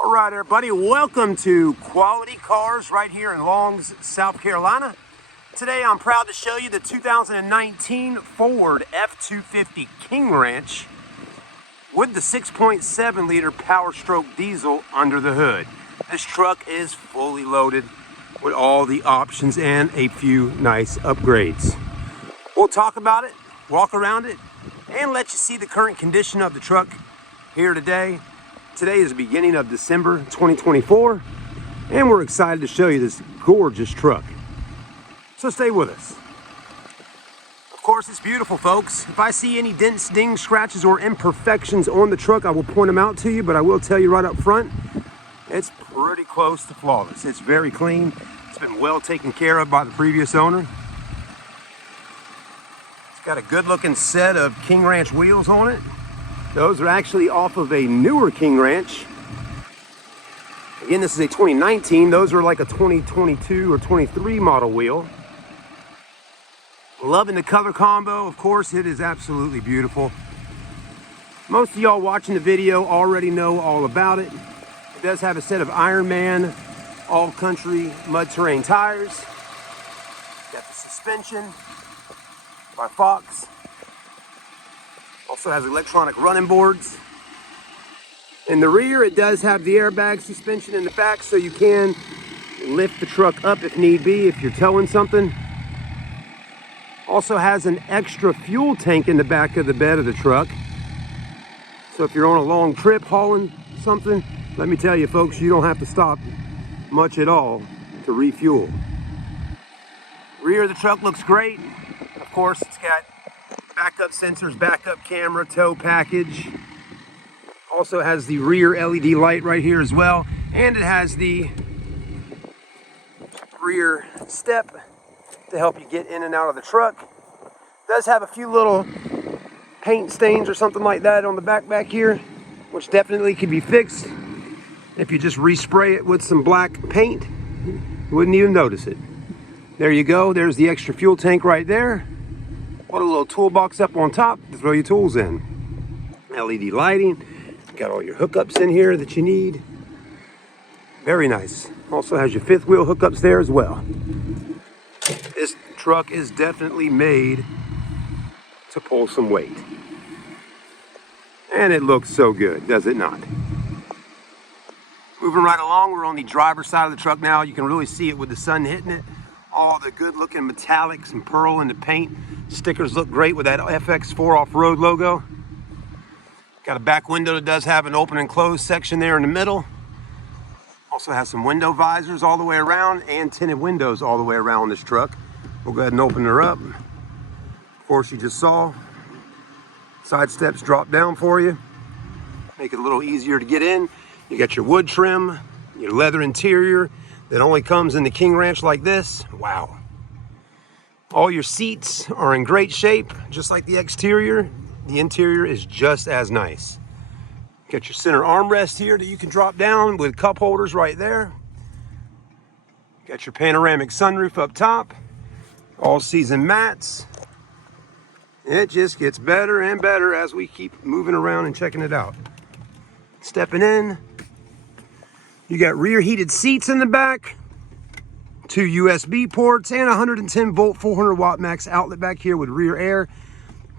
All right, everybody, welcome to Quality Cars right here in Longs, South Carolina. Today, I'm proud to show you the 2019 Ford F250 King Ranch with the 6.7 liter Power Stroke diesel under the hood. This truck is fully loaded with all the options and a few nice upgrades. We'll talk about it, walk around it, and let you see the current condition of the truck here today. Today is the beginning of December 2024, and we're excited to show you this gorgeous truck. So stay with us. Of course, it's beautiful, folks. If I see any dents, dings, scratches, or imperfections on the truck, I will point them out to you, but I will tell you right up front, it's pretty close to flawless. It's very clean. It's been well taken care of by the previous owner. It's got a good-looking set of King Ranch wheels on it. Those are actually off of a newer King Ranch. Again, this is a 2019. Those are like a 2022 or 23 model wheel. Loving the color combo. Of course, it is absolutely beautiful. Most of y'all watching the video already know all about it. It does have a set of Ironman all-country mud terrain tires. Got the suspension by Fox. Also has electronic running boards. In the rear, it does have the airbag suspension in the back, so you can lift the truck up if need be, if you're towing something. Also has an extra fuel tank in the back of the bed of the truck. So if you're on a long trip hauling something, let me tell you folks, you don't have to stop much at all to refuel. Rear of the truck looks great. Of course, it's got backup sensors, backup camera, tow package. Also has the rear LED light right here as well. And it has the rear step to help you get in and out of the truck. It does have a few little paint stains or something like that on the back here, which definitely could be fixed. If you just respray it with some black paint, you wouldn't even notice it. There you go. There's the extra fuel tank right there. Put a little toolbox up on top to throw your tools in. LED lighting. Got all your hookups in here that you need. Very nice. Also has your fifth wheel hookups there as well. This truck is definitely made to pull some weight. And it looks so good, does it not? Moving right along, we're on the driver's side of the truck now. You can really see it with the sun hitting it. All the good looking metallics and pearl in the paint. Stickers look great with that FX4 off-road logo. Got a back window that does have an open and close section there in the middle. Also has some window visors all the way around and tinted windows all the way around this truck. We'll go ahead and open her up. Of course, you just saw side steps drop down for you. Make it a little easier to get in. You got your wood trim, your leather interior that only comes in the King Ranch like this. Wow. All your seats are in great shape, just like the exterior. The interior is just as nice. Got your center armrest here that you can drop down with cup holders right there. Got your panoramic sunroof up top. All season mats. It just gets better and better as we keep moving around and checking it out. Stepping in. You got rear heated seats in the back, 2 USB ports, and 110 volt 400 watt max outlet back here with rear air,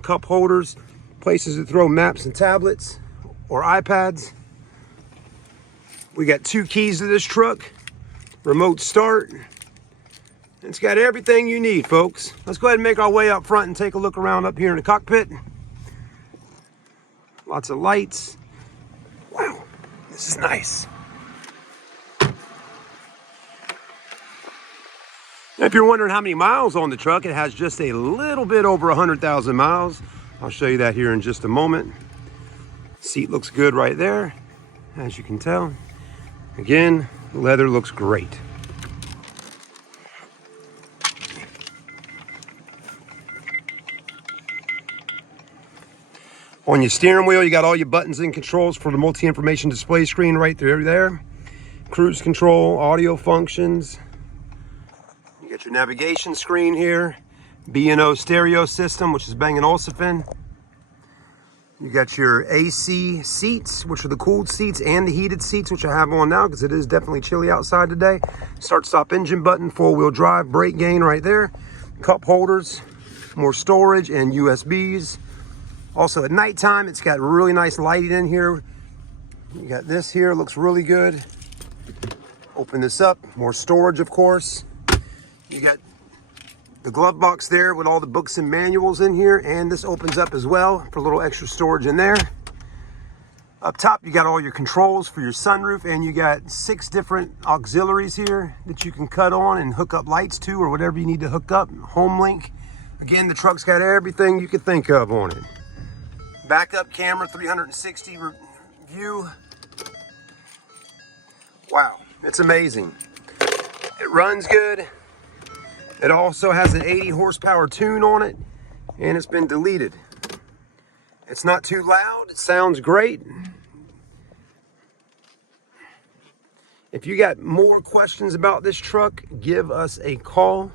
cup holders, places to throw maps and tablets or iPads. We got 2 keys to this truck, remote start. It's got everything you need, folks. Let's go ahead and make our way up front and take a look around up here in the cockpit. Lots of lights. Wow, this is nice. If you're wondering how many miles on the truck, it has just a little bit over 100,000 miles. I'll show you that here in just a moment. Seat looks good right there, as you can tell. Again, the leather looks great. On your steering wheel, you got all your buttons and controls for the multi-information display screen right there. Cruise control, audio functions. You got your navigation screen here, B&O stereo system, which is Bang & Olufsen. You got your AC seats, which are the cooled seats, and the heated seats, which I have on now because it is definitely chilly outside today. Start stop engine button, 4-wheel drive, brake gain right there. Cup holders, more storage, and USBs. Also at nighttime, it's got really nice lighting in here. You got this here, looks really good. Open this up, more storage of course. You got the glove box there with all the books and manuals in here, and this opens up as well for a little extra storage in there. Up top, you got all your controls for your sunroof, and you got 6 different auxiliaries here that you can cut on and hook up lights to, or whatever you need to hook up. Home link. Again, the truck's got everything you could think of on it. Backup camera, 360 view. Wow, it's amazing. It runs good. It also has an 80 horsepower tune on it, and it's been deleted. It's not too loud, it sounds great. If you got more questions about this truck, give us a call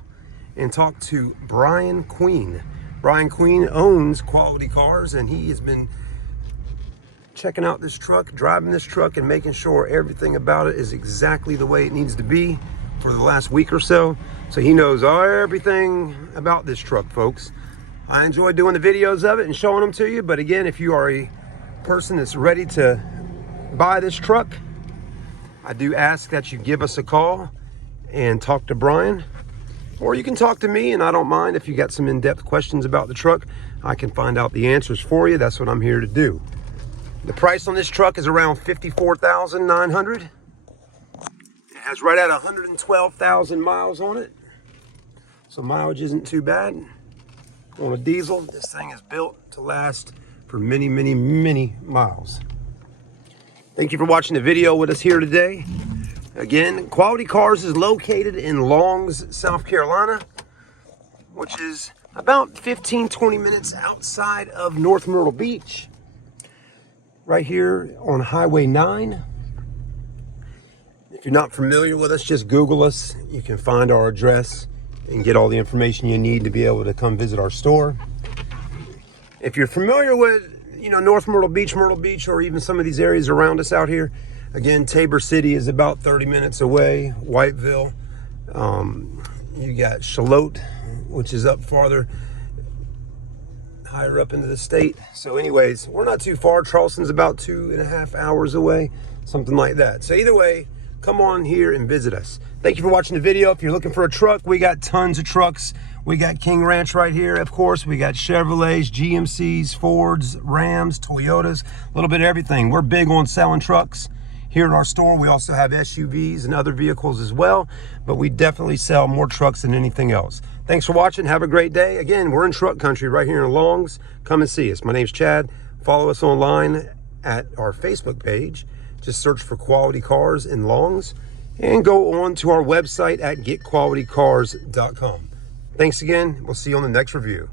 and talk to Brian Queen. Brian Queen owns Quality Cars, and he has been checking out this truck, driving this truck, and making sure everything about it is exactly the way it needs to be for the last week or so. So he knows everything about this truck, folks. I enjoy doing the videos of it and showing them to you. But again, if you are a person that's ready to buy this truck, I do ask that you give us a call and talk to Brian. Or you can talk to me, and I don't mind. If you got some in-depth questions about the truck, I can find out the answers for you. That's what I'm here to do. The price on this truck is around $54,900. Has right at 112,000 miles on it, so mileage isn't too bad. On a diesel, this thing is built to last for many, many, many miles. Thank you for watching the video with us here today. Again, Quality Cars is located in Longs, South Carolina, which is about 15-20 minutes outside of North Myrtle Beach, right here on Highway 9. If you're not familiar with us, just Google us. You can find our address and get all the information you need to be able to come visit our store. If you're familiar with, North Myrtle Beach, or even some of these areas around us out here, again, Tabor City is about 30 minutes away. Whiteville, you got Charlotte, which is up farther, higher up into the state. So anyways, we're not too far. Charleston's about 2.5 hours away, something like that. So either way, come on here and visit us. Thank you for watching the video. If you're looking for a truck, we got tons of trucks. We got King Ranch right here, of course. We got Chevrolets, GMCs, Fords, Rams, Toyotas, a little bit of everything. We're big on selling trucks here at our store. We also have SUVs and other vehicles as well, but we definitely sell more trucks than anything else. Thanks for watching. Have a great day. Again, we're in truck country right here in Longs. Come and see us. My name's Chad. Follow us online at our Facebook page. Just search for Quality Cars in Longs, and go on to our website at getqualitycars.com. Thanks again. We'll see you on the next review.